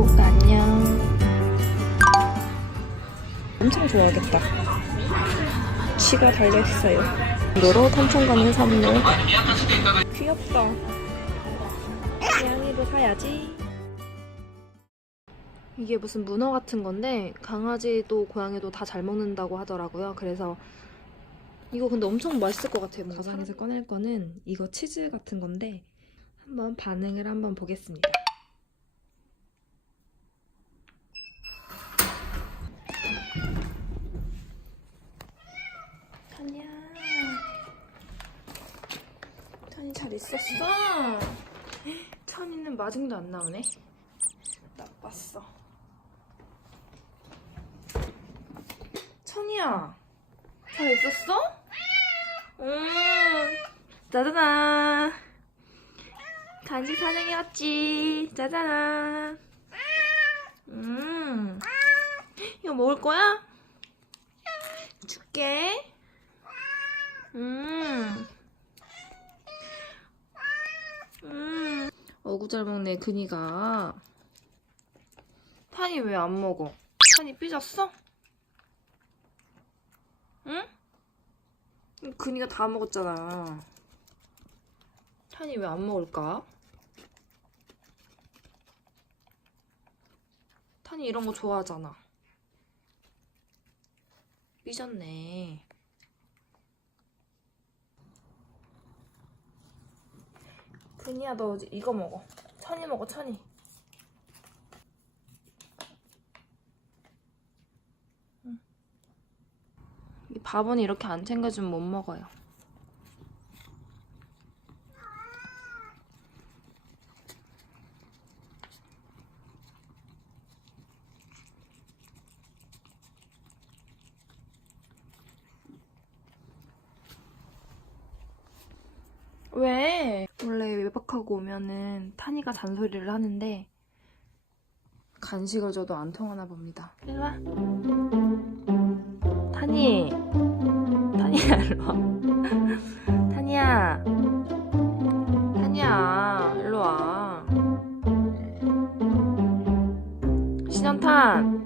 친구가 안녕. 엄청 좋아하겠다. 치가 달려있어요. 너로 탄천 가는 선물. 귀엽다. 고양이도 사야지. 이게 무슨 문어 같은 건데 강아지도 고양이도 다 잘 먹는다고 하더라고요. 그래서 이거 근데 엄청 맛있을 것 같아요. 가방에서 꺼낼 거는 이거 치즈 같은 건데 한번 반응을 한번 보겠습니다. 타니야. 타니 잘 있었어? 타니는 마중도 안 나오네. 나빴어. 천이야. 잘 있었어? 응. 짜자잔. 간식 사냥해 왔지. 짜자잔. 음. 이거 먹을 거야? 줄게. 음. 음. 어구 잘 먹네, 근이가. 탄이 왜 안 먹어? 탄이 삐졌어? 응? 근이가 다 먹었잖아. 탄이 왜 안 먹을까? 탄이 이런 거 좋아하잖아. 삐졌네. 근이야 너 이거 먹어. 천이 먹어 천이. 이 밥은 이렇게 안 챙겨주면 못 먹어요. 왜? 원래 외박하고 오면은 타니가 잔소리를 하는데 간식을 줘도 안 통하나 봅니다. 일로 와. 타니. 타니야, 일로 와. 타니야. 타니야, 일로 와. 신현탄.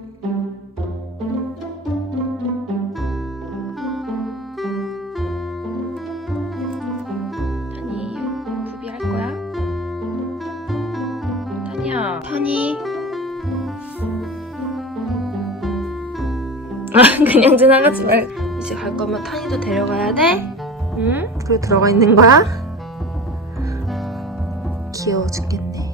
타니야. 타니. 그냥 지나가지 말. 이제 갈 거면 타니도 데려가야 돼? 응? 그리고 들어가 있는 거야? 귀여워 죽겠네.